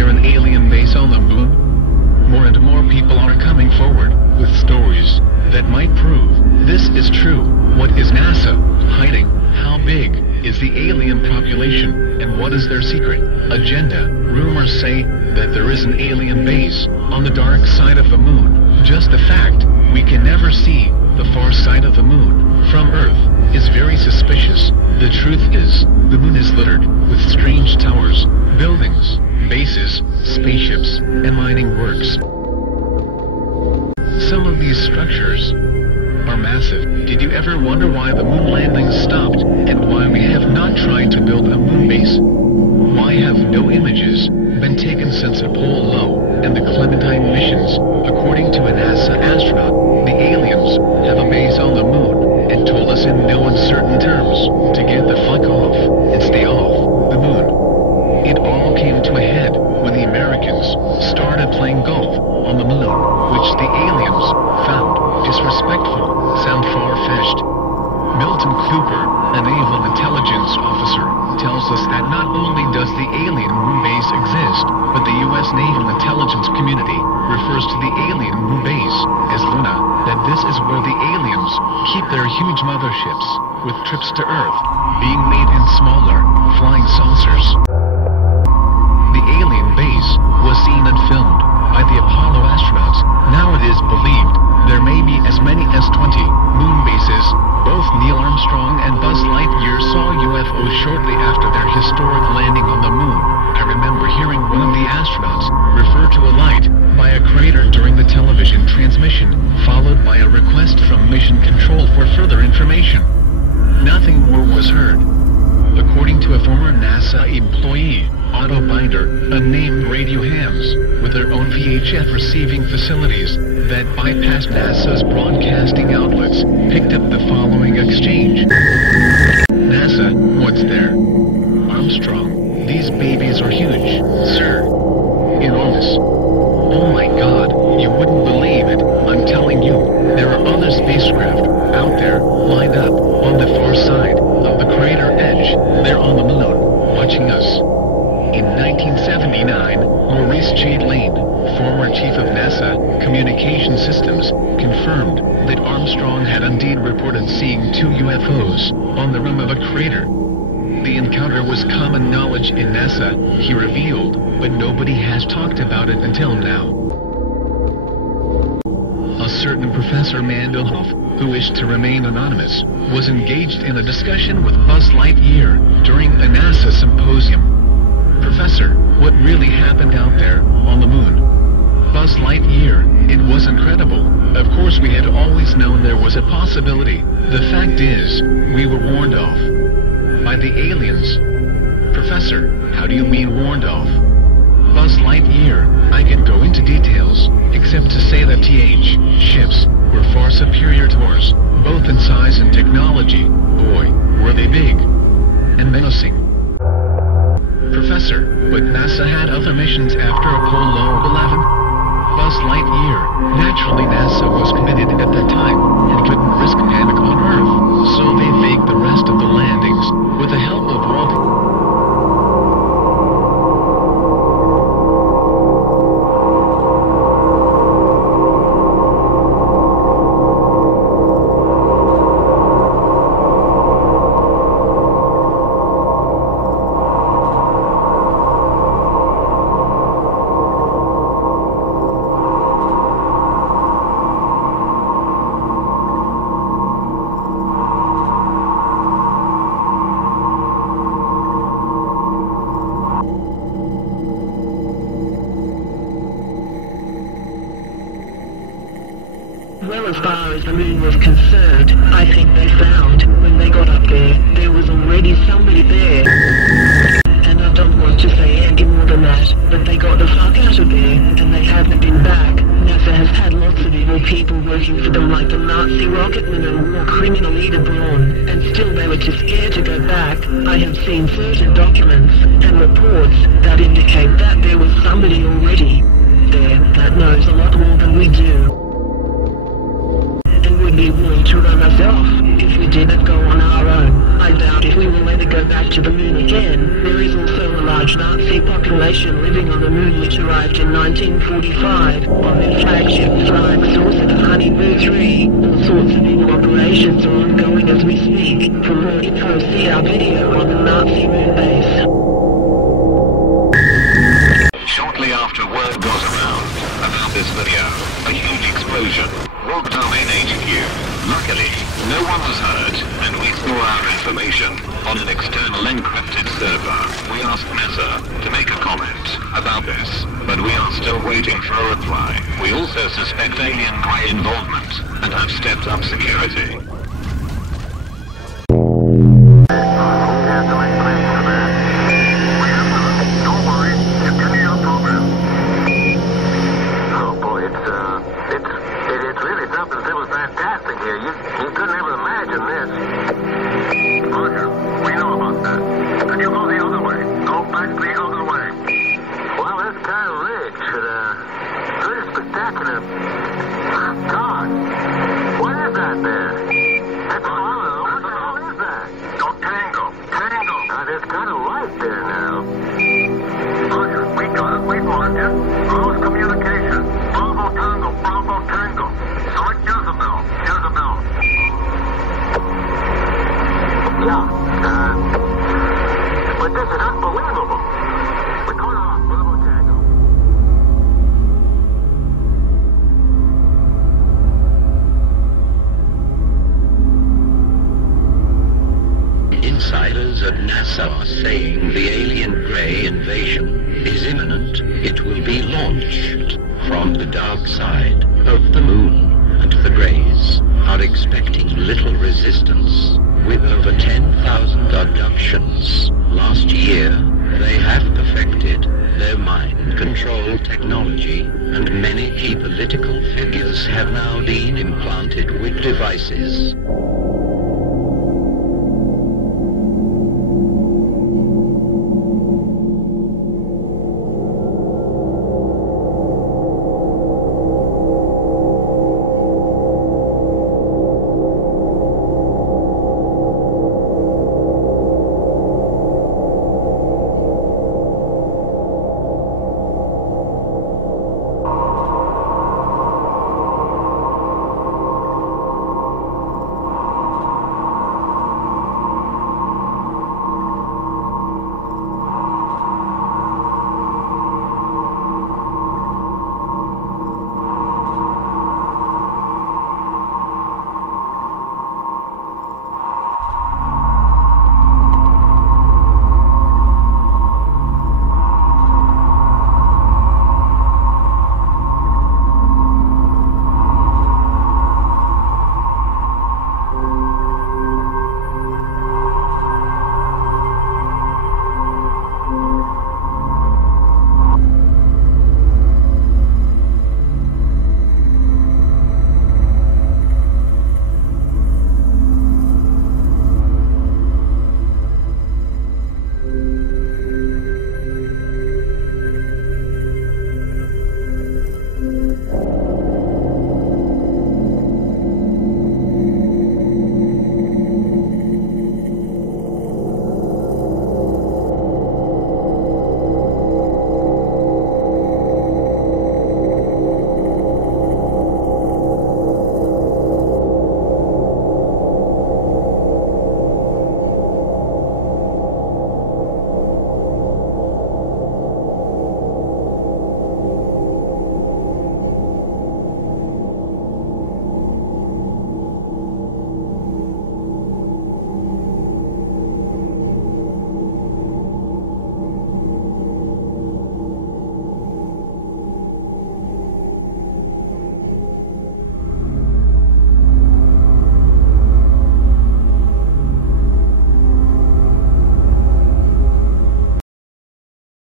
there an alien base on the moon? More and more people are coming forward with stories that might prove this is true. What is NASA hiding? How big is the alien population, and what is their secret agenda? Rumors say that there is an alien base on the dark side of the moon. Just the fact we can never see the far side of the moon from Earth is very suspicious. The truth is, the moon is littered with strange towers, buildings, bases, spaceships, and mining works. Some of these structures are massive. Did you ever wonder why the moon landings stopped, and why we have not tried to build a moon base? Why have no images been taken since Apollo Low and the Clementine missions? According to a NASA astronaut, the aliens have a base on the moon, and told us in no uncertain terms to get the fuck off and stay off the moon. It all came to a head when the Americans started playing golf on the moon, which the aliens found disrespectful, sound far-fetched. Milton Cooper, a naval intelligence officer, tells us that not only does the alien moon base exist, but the U.S. naval intelligence community refers to the alien moon base as Luna, that this is where the aliens keep their huge motherships, with trips to Earth being made in smaller, flying saucers. The alien base was seen and filmed by the Apollo astronauts. Now it is believed there may be as many as 20 moon bases. Both Neil Armstrong and Buzz Lightyear saw UFOs shortly after their historic landing on the moon. I remember hearing one of the astronauts refer to a light by a crater during the television transmission, followed by a request from Mission Control for further information. Nothing more was heard. According to a former NASA employee, Otto Binder, unnamed radio hams with their own VHF receiving facilities that bypassed NASA's broadcasting outlets picked up the following exchange. NASA, what's there? Armstrong, these babies are huge, sir. Enormous. Oh my God, you wouldn't believe it. I'm telling you, there are other spacecraft out there lined up on the far side of the crater edge. They're on the moon, watching us. In 1979, Maurice J. Lane, former chief of NASA Communication Systems, confirmed that Armstrong had indeed reported seeing 2 UFOs on the rim of a crater. The encounter was common knowledge in NASA, he revealed, but nobody has talked about it until now. A certain Professor Mandelhoff, who wished to remain anonymous, was engaged in a discussion with Buzz Lightyear during a NASA symposium. Professor, what really happened out there on the moon? Buzz Lightyear, it was incredible. Of course we had always known there was a possibility. The fact is, we were warned off by the aliens. Professor, how do you mean warned off? Buzz Lightyear, I can go into details, except to say that ships were far superior to ours, both in size and technology. Boy, were they big and menacing. Professor, but NASA had other missions after Apollo 11? Buzz Lightyear, naturally NASA was committed at that time, and couldn't risk panic on Earth, so they faked the rest of the landings, with the help of Walt. Well, as far as the moon was concerned, I think they found, when they got up there was already somebody there. And I don't want to say any more than that, but they got the fuck out of there, and they haven't been back. NASA has had lots of evil people working for them, like the Nazi rocketman and war criminal Ida Braun, and still they were too scared to go back. I have seen certain documents and reports that indicate that there was somebody already there that knows a lot more than we do. Would be willing to run us off if we didn't go on our own. I doubt if we will ever go back to the moon again. There is also a large large Nazi population living on the moon which arrived in 1945 on their flagship flying saucer the Honeymoon 3. All sorts of evil operations are ongoing as we speak. For more info, see our video on the Nazi moon base. Shortly after word got around about this video, a huge explosion rocked our main HQ. Luckily, no one was hurt, and we store our information on an external encrypted server. We asked NASA to make a comment about this, but we are still waiting for a reply. We also suspect alien grey involvement, and have stepped up security. Insiders at NASA are saying the alien grey invasion is imminent. It will be launched from the dark side of the moon, and the Greys are expecting little resistance. With over 10,000 abductions last year, they have perfected their mind control technology, and many key political figures have now been implanted with devices.